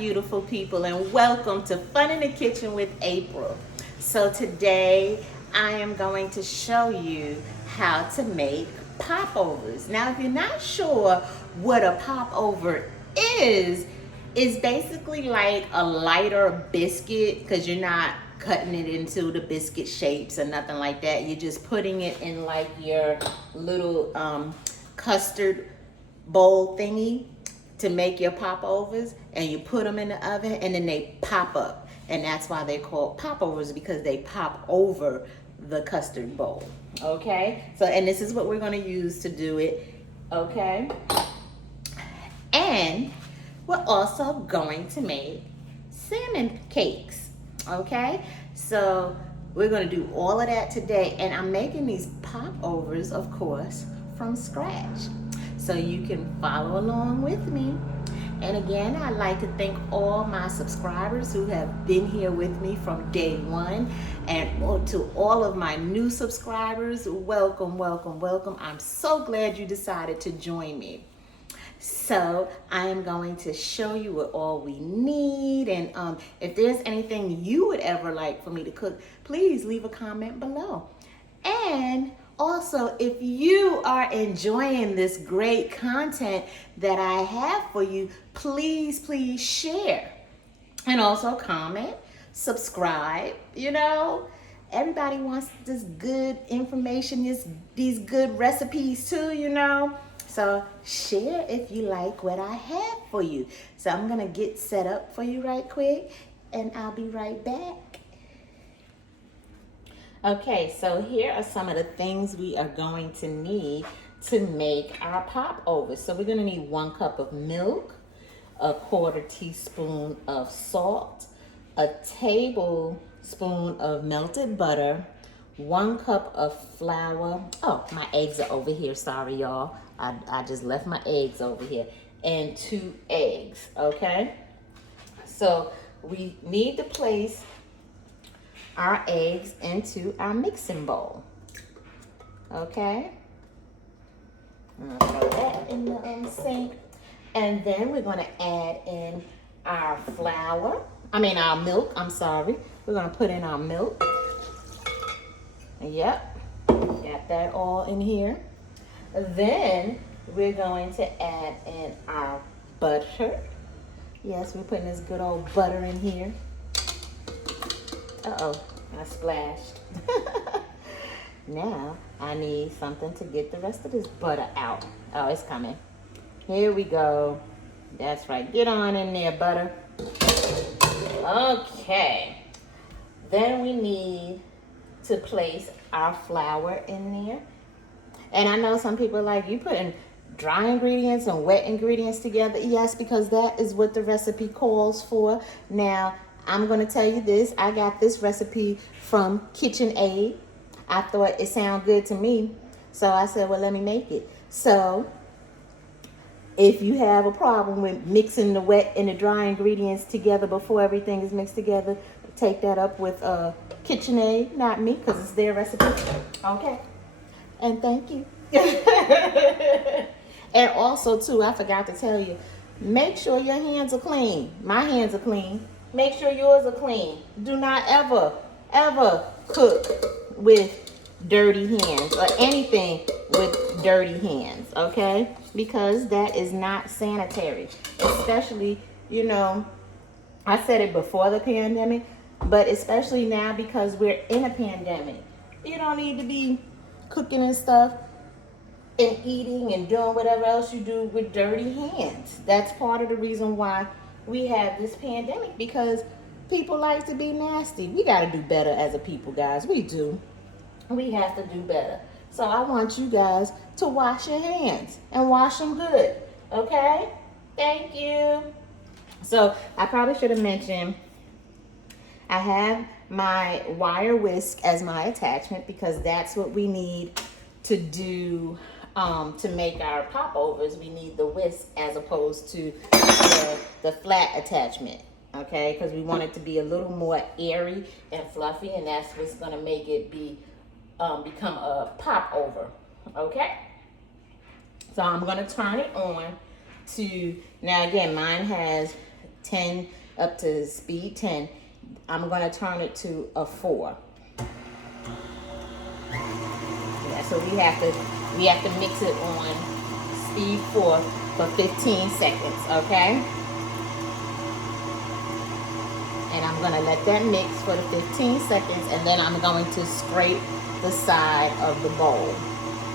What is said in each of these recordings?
beautiful people, and welcome to Fun in the Kitchen with April. So today I am going to show you how to make popovers. Now, if you're not sure what a popover is, it's basically like a lighter biscuit, because you're not cutting it into the biscuit shapes or nothing like that. You're just putting it in like your little custard bowl thingy to make your popovers, and you put them in the oven and then they pop up, and that's why they're called popovers, because they pop over the custard bowl. Okay, so and this is what we're going to use to do it. Okay, and we're also going to make salmon cakes. Okay, so we're going to do all of that today, and I'm making these popovers, of course, from scratch, so you can follow along with me. And again, I'd like to thank all my subscribers who have been here with me from day one, and to all of my new subscribers, welcome, welcome, welcome. I'm so glad you decided to join me. So I am going to show you what all we need, and if there's anything you would ever like for me to cook, please leave a comment below. And also, if you are enjoying this great content that I have for you, please share, and also comment, subscribe. You know, everybody wants this good information, these good recipes too, you know. So share if you like what I have for you. So I'm gonna get set up for you right quick, and I'll be right back. Okay, so here are some of the things we are going to need to make our popovers. So we're gonna need 1 cup of milk, a 1/4 teaspoon of salt, a tablespoon of melted butter, 1 cup of flour. Oh, my eggs are over here, sorry y'all. I just left my eggs over here. And 2 eggs, okay? So we need to place our eggs into our mixing bowl. Okay, I'm gonna throw that in the sink, and then we're gonna add in our our milk. I'm sorry. We're gonna put in our milk. Yep, got that all in here. Then we're going to add in our butter. Yes, we're putting this good old butter in here. Uh-oh, I splashed. Now, I need something to get the rest of this butter out. Oh, it's coming. Here we go. That's right. Get on in there, butter. Okay. Then we need to place our flour in there. And I know some people are like, you putting dry ingredients and wet ingredients together. Yes, because that is what the recipe calls for. Now, I'm going to tell you this. I got this recipe from KitchenAid. I thought it sounded good to me, so I said, well, let me make it. So if you have a problem with mixing the wet and the dry ingredients together before everything is mixed together, take that up with KitchenAid, not me, because it's their recipe. Okay. And thank you. And also, too, I forgot to tell you, make sure your hands are clean. My hands are clean. Make sure yours are clean. Do not ever cook with dirty hands or anything with dirty hands, okay? Because that is not sanitary. Especially, you know, I said it before the pandemic, but especially now because we're in a pandemic. You don't need to be cooking and stuff and eating and doing whatever else you do with dirty hands. That's part of the reason why we have this pandemic, because people like to be nasty. We got to do better as a people, guys. We do. We have to do better. So I want you guys to wash your hands and wash them good. Okay? Thank you. So I probably should have mentioned I have my wire whisk as my attachment, because that's what we need to do to make our popovers. We need the whisk as opposed to the flat attachment, okay? Because we want it to be a little more airy and fluffy, and that's what's going to make it become a popover, okay? So I'm going to turn it on to, now again, mine has 10 up to speed 10. I'm going to turn it to a 4. Yeah, so we have to mix it on speed 4 for 15 seconds, okay? And I'm going to let that mix for the 15 seconds, and then I'm going to scrape the side of the bowl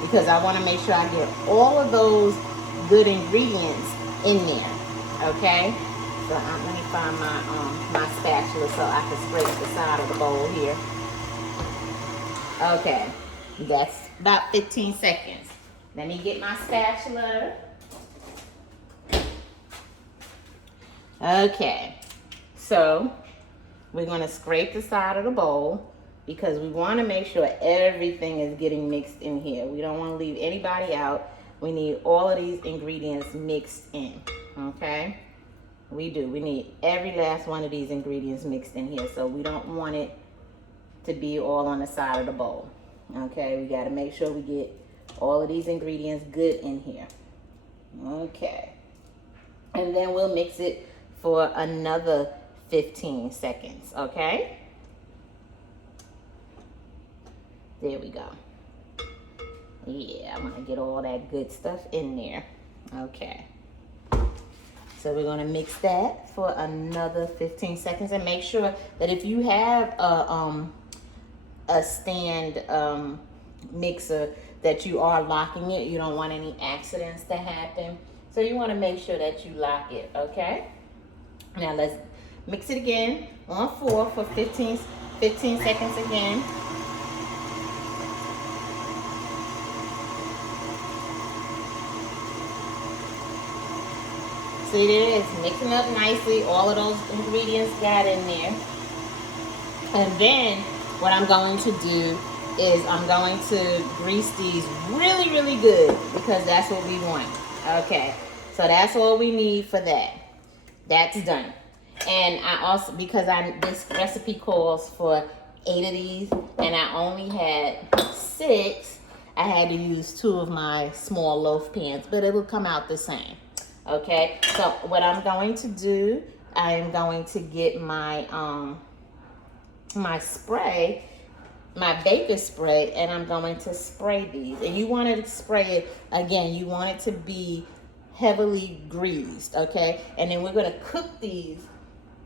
because I want to make sure I get all of those good ingredients in there, okay? So let me find my spatula so I can scrape the side of the bowl here. Okay, that's about 15 seconds. Let me get my spatula. Okay, so we're going to scrape the side of the bowl because we want to make sure everything is getting mixed in here. We don't want to leave anybody out. We need all of these ingredients mixed in, okay? We do. We need every last one of these ingredients mixed in here. So we don't want it to be all on the side of the bowl, okay? We got to make sure we get all of these ingredients good in here, okay? And then we'll mix it for another 15 seconds, okay? There we go. Yeah, I'm gonna get all that good stuff in there. Okay. So we're gonna mix that for another 15 seconds and make sure that if you have a stand mixer that you are locking it, you don't want any accidents to happen. So you wanna make sure that you lock it, okay? Now let's mix it again on 4 for 15 seconds again. See, there it is, mixing up nicely. All of those ingredients got in there. And then what I'm going to do is I'm going to grease these really, really good because that's what we want. Okay, so that's all we need for that. That's done. And I also, because this recipe calls for 8 of these and I only had 6, I had to use 2 of my small loaf pans, but it will come out the same. Okay, so what I'm going to do, I am going to get my my spray, my baker spray, and I'm going to spray these. And you want to spray it, again, you want it to be heavily greased, okay? And then we're going to cook these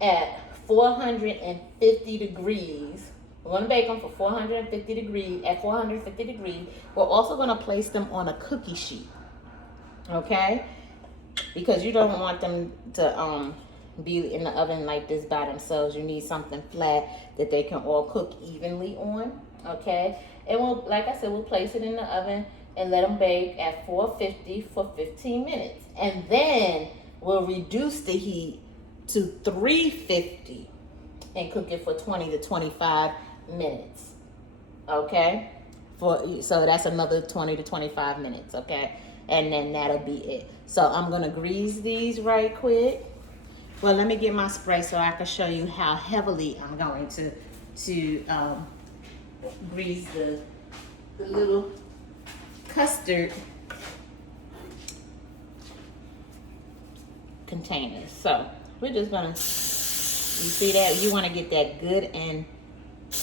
at 450 degrees. We're going to bake them for 450 degrees, at 450 degrees. We're also going to place them on a cookie sheet, okay? Because you don't want them to be in the oven like this by themselves. You need something flat that they can all cook evenly on, okay? And we'll, like I said, we'll place it in the oven and let them bake at 450 for 15 minutes. And then we'll reduce the heat to 350 and cook it for 20 to 25 minutes, okay? So that's another 20 to 25 minutes, okay? And then that'll be it. So I'm gonna grease these right quick. Well, let me get my spray so I can show you how heavily I'm going to grease the little custard containers. So we're just gonna, you see that? You wanna get that good and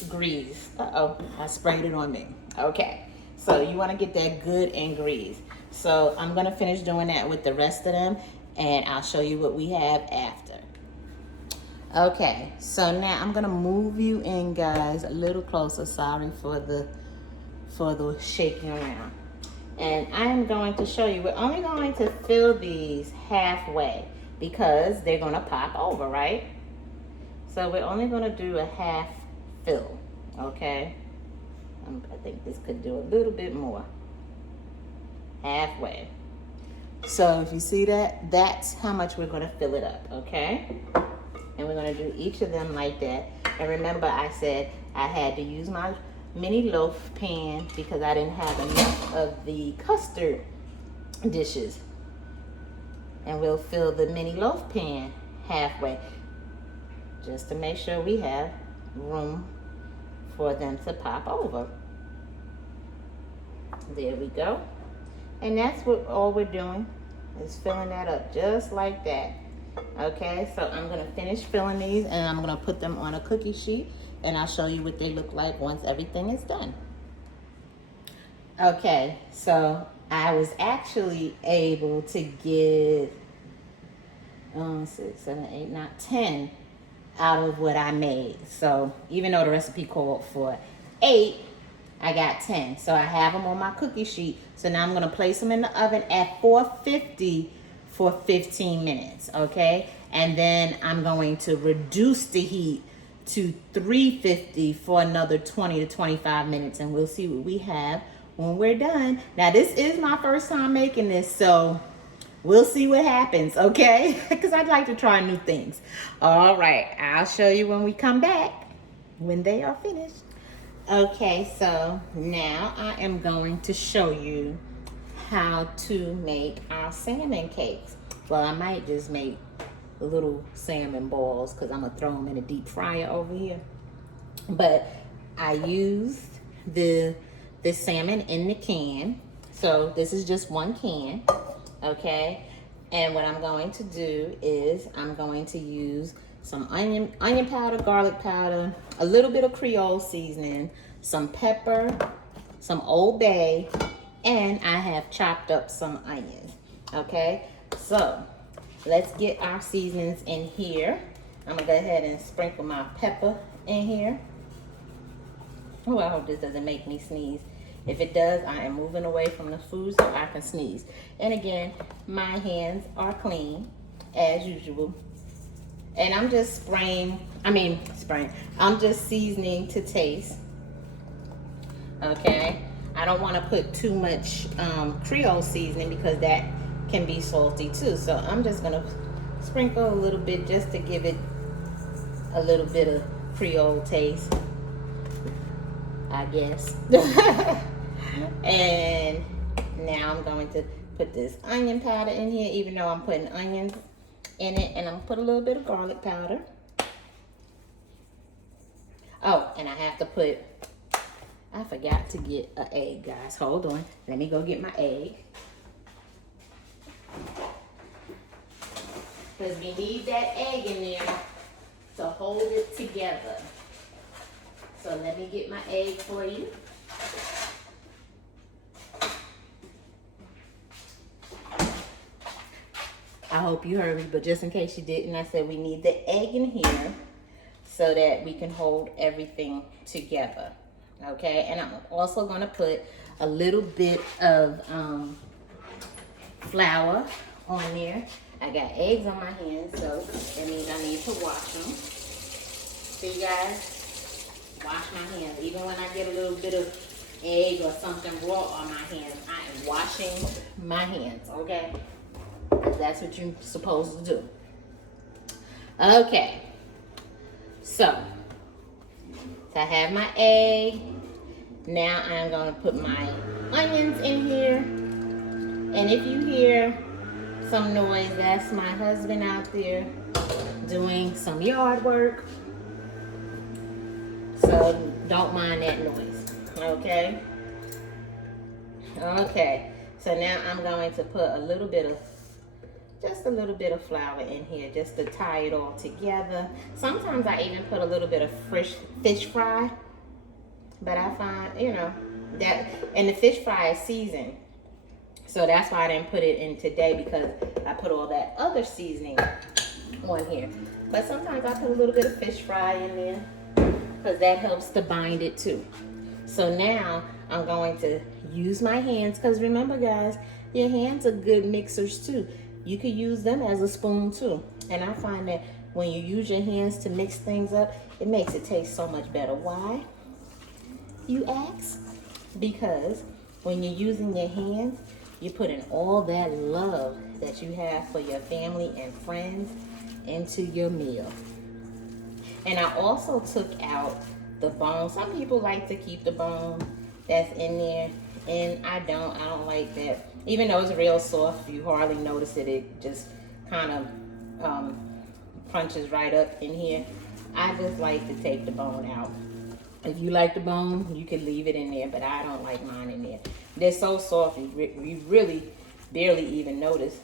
greased. Uh-oh, I sprayed it on me. Okay, so you wanna get that good and greased. So I'm gonna finish doing that with the rest of them and I'll show you what we have after. Okay, so now I'm gonna move you in, guys, a little closer. Sorry for the shaking around. And I am going to show you, we're only going to fill these halfway because they're gonna pop over, right? So we're only gonna do a half fill, okay? I think this could do a little bit more. Halfway. So if you see that, that's how much we're gonna fill it up, okay? And we're gonna do each of them like that. And remember, I said I had to use my mini loaf pan because I didn't have enough of the custard dishes. And we'll fill the mini loaf pan halfway just to make sure we have room for them to pop over. There we go. And that's what all we're doing is filling that up just like that. Okay, so I'm gonna finish filling these and I'm gonna put them on a cookie sheet and I'll show you what they look like once everything is done. Okay, so I was actually able to get 6, 7, 8, 9, 10 out of what I made. So even though the recipe called for 8, I got 10. So I have them on my cookie sheet. So now I'm gonna place them in the oven at 450 for 15 minutes, okay? And then I'm going to reduce the heat to 350 for another 20 to 25 minutes, and we'll see what we have when we're done. Now this is my first time making this, so we'll see what happens, okay? Because I'd like to try new things. All right, I'll show you when we come back, when they are finished. Okay, so now I am going to show you how to make our salmon cakes. Well, I might just make little salmon balls because I'm gonna throw them in a deep fryer over here. But I used the salmon in the can. So this is just one can, okay? And what I'm going to do is I'm going to use some onion powder, garlic powder, a little bit of Creole seasoning, some pepper, some Old Bay, and I have chopped up some onions, okay? So let's get our seasonings in here. I'm gonna go ahead and sprinkle my pepper in here. Oh, I hope this doesn't make me sneeze. If it does, I am moving away from the food so I can sneeze. And again, my hands are clean as usual. And I'm just I'm just seasoning to taste. Okay, I don't want to put too much Creole seasoning because that can be salty too. So I'm just gonna sprinkle a little bit just to give it a little bit of Creole taste, I guess. And now I'm going to put this onion powder in here, even though I'm putting onions in it, and I'm gonna put a little bit of garlic powder. Oh, and I forgot to get an egg, guys. Hold on, let me go get my egg. Because we need that egg in there to hold it together. So let me get my egg for you. I hope you heard me, but just in case you didn't, I said we need the egg in here so that we can hold everything together, okay? And I'm also gonna put a little bit of flour on there. I got eggs on my hands, so that means I need to wash them. See, guys, wash my hands. Even when I get a little bit of egg or something raw on my hands, I am washing my hands, okay? That's what you're supposed to do. Okay, so I have my egg. Now I'm gonna put my onions in here. And if you hear some noise, that's my husband out there doing some yard work. So don't mind that noise, okay? Okay, so now I'm going to put just a little bit of flour in here just to tie it all together. Sometimes I even put a little bit of fish fry, but I find, you know, that, and the fish fry is seasoned. So that's why I didn't put it in today, because I put all that other seasoning on here. But sometimes I put a little bit of fish fry in there because that helps to bind it too. So now I'm going to use my hands, because remember, guys, your hands are good mixers too. You could use them as a spoon too. And I find that when you use your hands to mix things up, it makes it taste so much better. Why, you ask? Because when you're using your hands, you're putting all that love that you have for your family and friends into your meal. And I also took out the bone. Some people like to keep the bone that's in there, and I don't like that. Even though it's real soft, you hardly notice it. It just kind of punches right up in here. I just like to take the bone out. If you like the bone, you can leave it in there, but I don't like mine in there. They're so soft, you really barely even notice,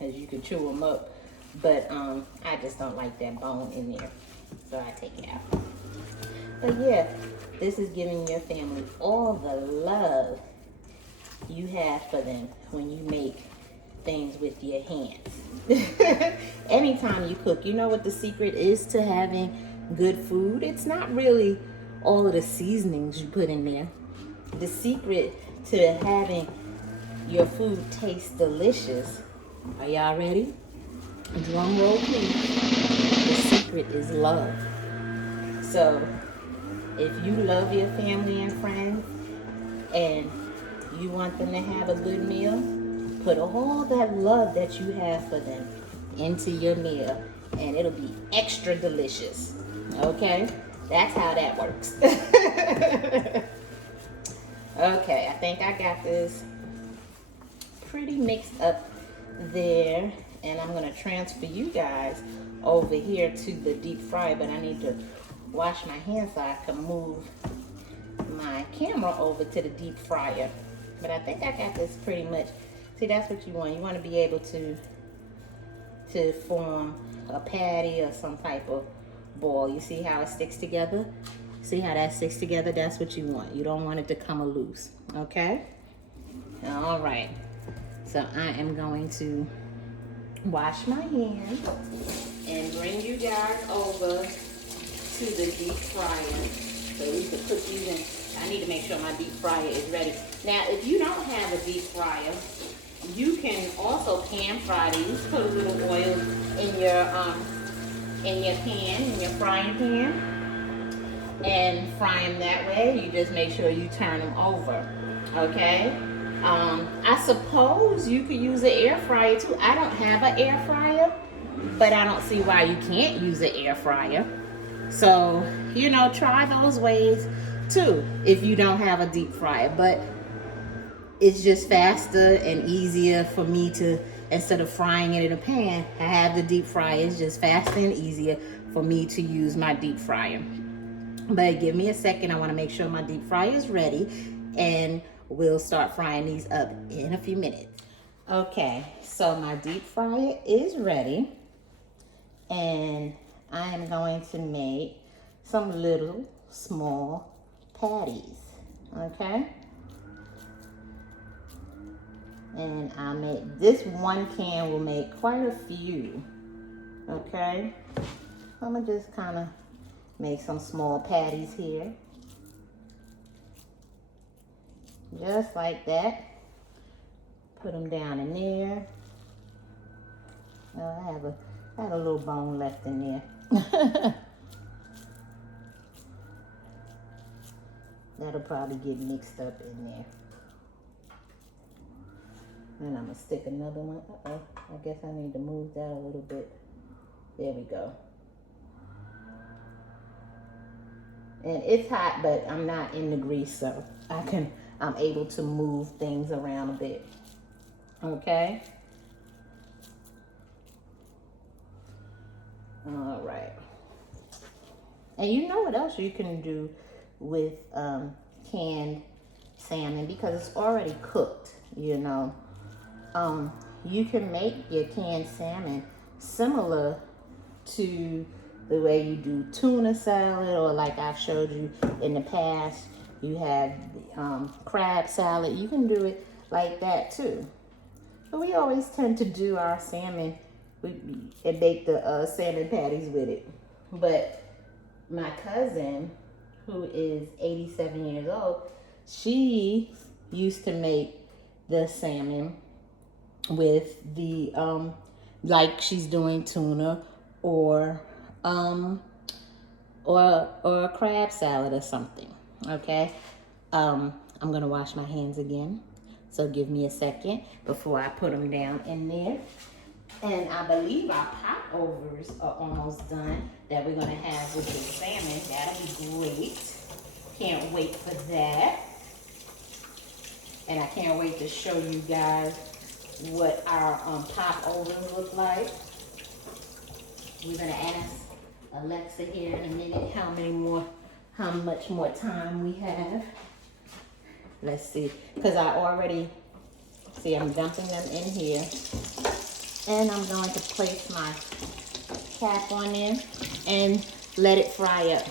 as you can chew them up. But I just don't like that bone in there, so I take it out. But yeah, this is giving your family all the love you have for them when you make things with your hands. Anytime you cook, you know what the secret is to having good food? It's not really all of the seasonings you put in there. The secret to having your food taste delicious, are y'all ready? Drum roll please. The secret is love. So if you love your family and friends and you want them to have a good meal, put all that love that you have for them into your meal and it'll be extra delicious. Okay? That's how that works. Okay, I think I got this pretty mixed up there. And I'm gonna transfer you guys over here to the deep fryer, but I need to wash my hands so I can move my camera over to the deep fryer. But I think I got this pretty much. See, that's what you want. You want to be able to form a patty or some type of ball. You see how it sticks together? See how that sticks together? That's what you want. You don't want it to come loose, okay? All right. So I am going to wash my hands and bring you guys over to the deep fryer so we can put these in. I need to make sure my deep fryer is ready. Now, if you don't have a deep fryer, you can also pan fry these. Put a little oil in your pan, in your frying pan, and fry them that way. You just make sure you turn them over, okay? I suppose you could use an air fryer too. I don't have an air fryer, but I don't see why you can't use an air fryer. So, you know, try those ways too if you don't have a deep fryer. But it's just faster and easier for me to, instead of frying it in a pan, I have the deep fryer. It's just faster and easier for me to use my deep fryer. But give me a second. I want to make sure my deep fryer is ready, and we'll start frying these up in a few minutes. Okay, so my deep fryer is ready, and I am going to make some little small patties, okay? And I make, this one can will make quite a few, okay? I'm gonna just kind of make some small patties here. Just like that. Put them down in there. Oh, I have a little bone left in there. That'll probably get mixed up in there. And I'm gonna stick another one. Uh-oh, I guess I need to move that a little bit. There we go. And it's hot, but I'm not in the grease, so I'm able to move things around a bit. Okay. All right. And you know what else you can do with canned salmon, because it's already cooked, you know. You can make your canned salmon similar to the way you do tuna salad, or like I've showed you in the past, you have crab salad. You can do it like that too. But we always tend to do our salmon and make the salmon patties with it. But my cousin, who is 87 years old, she used to make the salmon with the like she's doing tuna or a crab salad or something. Okay, I'm gonna wash my hands again, so give me a second before I put them down in there. And I believe our popovers are almost done that we're gonna have with the salmon. That'll be great. Can't wait for that. And I can't wait to show you guys what our popovers look like. We're gonna ask Alexa here in a minute how much more time we have. Let's see, because I already see I'm dumping them in here. And I'm going to place my cap on there and let it fry up.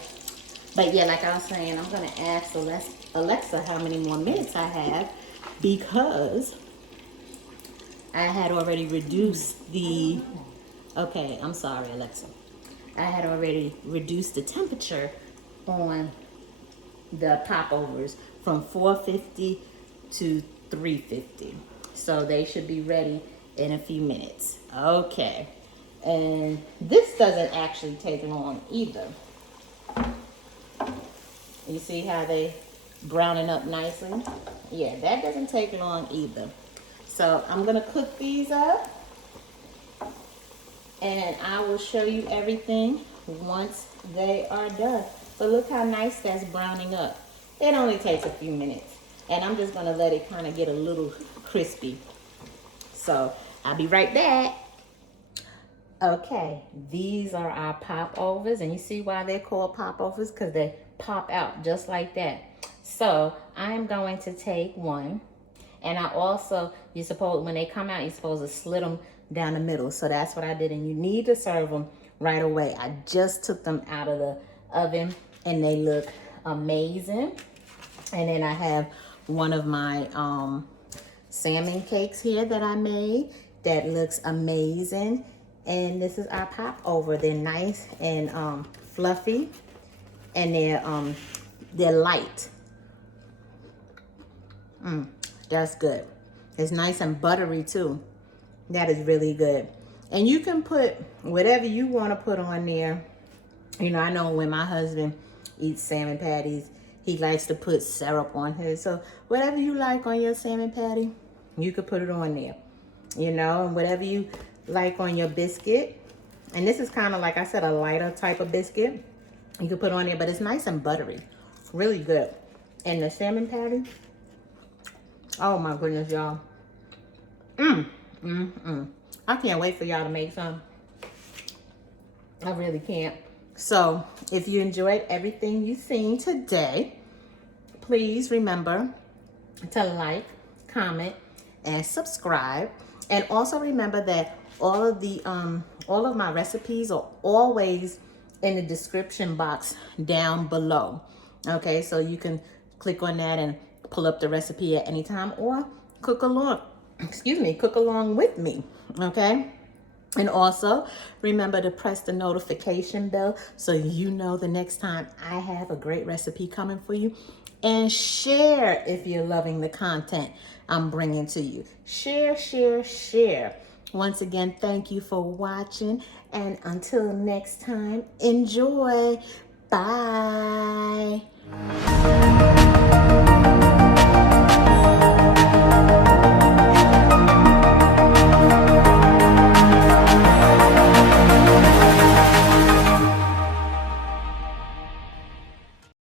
But yeah, like I was saying, I'm gonna ask Alexa how many more minutes I have, because I had already reduced the, okay, I'm sorry, Alexa. I had already reduced the temperature on the popovers from 450 to 350. So they should be ready in a few minutes. Okay. And this doesn't actually take long either. You see how they browning up nicely? Yeah, that doesn't take long either. So I'm gonna cook these up and I will show you everything once they are done. But look how nice that's browning up. It only takes a few minutes. And I'm just gonna let it kind of get a little crispy. So I'll be right back. Okay, these are our popovers, and you see why they're called popovers? Because they pop out just like that. So I'm going to take one, and I also, when they come out, you're supposed to slit them down the middle. So that's what I did, and you need to serve them right away. I just took them out of the oven, and they look amazing. And then I have one of my salmon cakes here that I made that looks amazing. And this is our popover. They're nice and fluffy, and they're light. That's good. It's nice and buttery too. That is really good. And you can put whatever you want to put on there. You know, I know when my husband eats salmon patties, he likes to put syrup on his. So whatever you like on your salmon patty, you could put it on there. You know, and whatever you like on your biscuit. And this is kind of, like I said, a lighter type of biscuit. You can put on there, but it's nice and buttery. Really good. And the salmon patty, oh my goodness, y'all. I can't wait for y'all to make some. I really can't. So if you enjoyed everything you've seen today, please remember to like, comment, and subscribe. And also remember that all of my recipes are always in the description box down below. Okay, so you can click on that and pull up the recipe at any time, or cook along with me. Okay. And also remember to press the notification bell so you know the next time I have a great recipe coming for you. And share if you're loving the content I'm bringing to you. Share, share, share. Once again, thank you for watching. And until next time, enjoy. Bye.